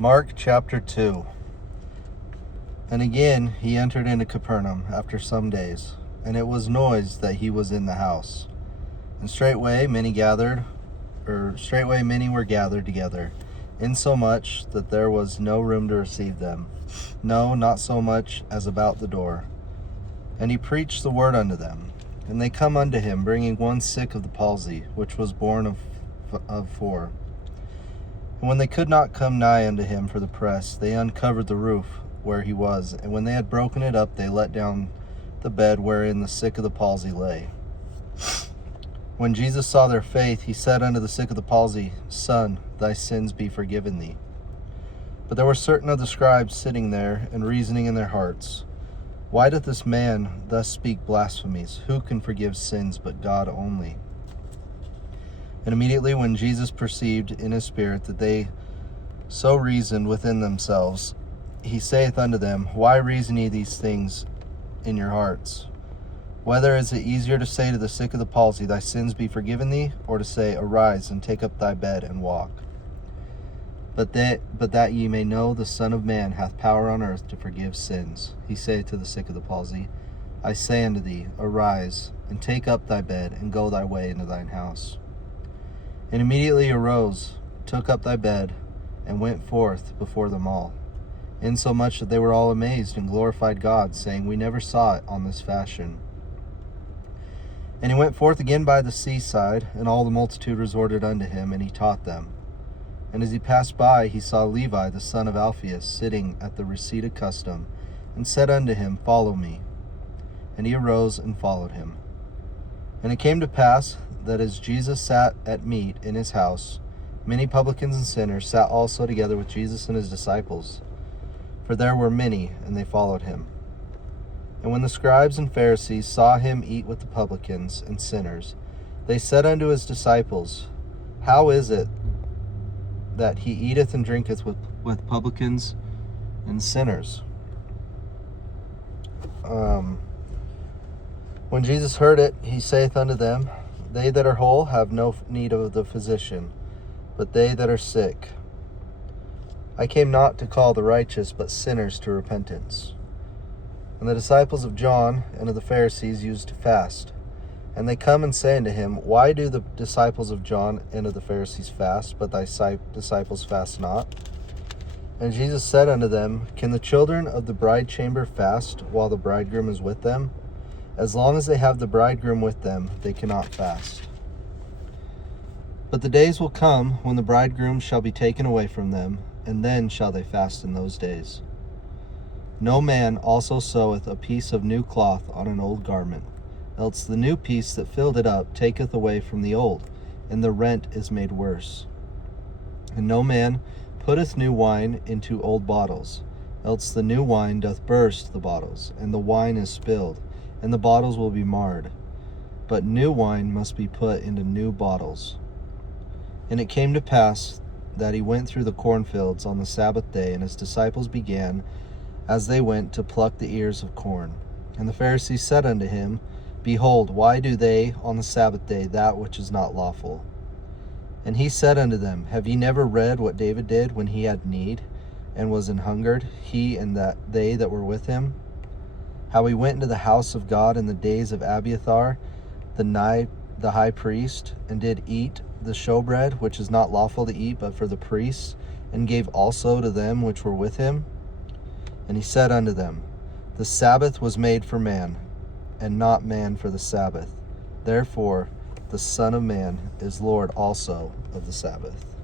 Mark chapter 2. And again he entered into Capernaum after some days, and it was noised that he was in the house. And straightway many were gathered together, insomuch that there was no room to receive them, no, not so much as about the door. And he preached the word unto them. And they come unto him, bringing one sick of the palsy, which was born of 4. And when they could not come nigh unto him for the press, they uncovered the roof where he was, and when they had broken it up, they let down the bed wherein the sick of the palsy lay. When Jesus saw their faith, he said unto the sick of the palsy, Son, thy sins be forgiven thee. But there were certain of the scribes sitting there, and reasoning in their hearts, Why doth this man thus speak blasphemies? Who can forgive sins but God only? And immediately when Jesus perceived in his spirit that they so reasoned within themselves, he saith unto them, Why reason ye these things in your hearts? Whether is it easier to say to the sick of the palsy, Thy sins be forgiven thee, or to say, Arise, and take up thy bed, and walk? But that ye may know the Son of Man hath power on earth to forgive sins. He saith to the sick of the palsy, I say unto thee, Arise, and take up thy bed, and go thy way into thine house. And immediately he arose, took up thy bed, and went forth before them all, insomuch that they were all amazed and glorified God, saying, We never saw it on this fashion. And he went forth again by the seaside, and all the multitude resorted unto him, and he taught them. And as he passed by, he saw Levi the son of Alphaeus sitting at the receipt of custom, and said unto him, Follow me. And he arose and followed him. And it came to pass that as Jesus sat at meat in his house, many publicans and sinners sat also together with Jesus and his disciples. For there were many, and they followed him. And when the scribes and Pharisees saw him eat with the publicans and sinners, they said unto his disciples, How is it that he eateth and drinketh with publicans and sinners? When Jesus heard it, he saith unto them, They that are whole have no need of the physician, but they that are sick. I came not to call the righteous, but sinners to repentance. And the disciples of John and of the Pharisees used to fast. And they come and say unto him, Why do the disciples of John and of the Pharisees fast, but thy disciples fast not? And Jesus said unto them, Can the children of the bride chamber fast while the bridegroom is with them? As long as they have the bridegroom with them, they cannot fast. But the days will come when the bridegroom shall be taken away from them, and then shall they fast in those days. No man also seweth a piece of new cloth on an old garment, else the new piece that filled it up taketh away from the old, and the rent is made worse. And no man putteth new wine into old bottles, else the new wine doth burst the bottles, and the wine is spilled, and the bottles will be marred. But new wine must be put into new bottles. And it came to pass that he went through the cornfields on the Sabbath day, and his disciples began, as they went, to pluck the ears of corn. And the Pharisees said unto him, Behold, why do they on the Sabbath day that which is not lawful? And he said unto them, Have ye never read what David did when he had need, and was an hungered, he and that they that were with him? How he went into the house of God in the days of Abiathar, the high priest, and did eat the showbread, which is not lawful to eat but for the priests, and gave also to them which were with him? And he said unto them, The Sabbath was made for man, and not man for the Sabbath. Therefore the Son of Man is Lord also of the Sabbath.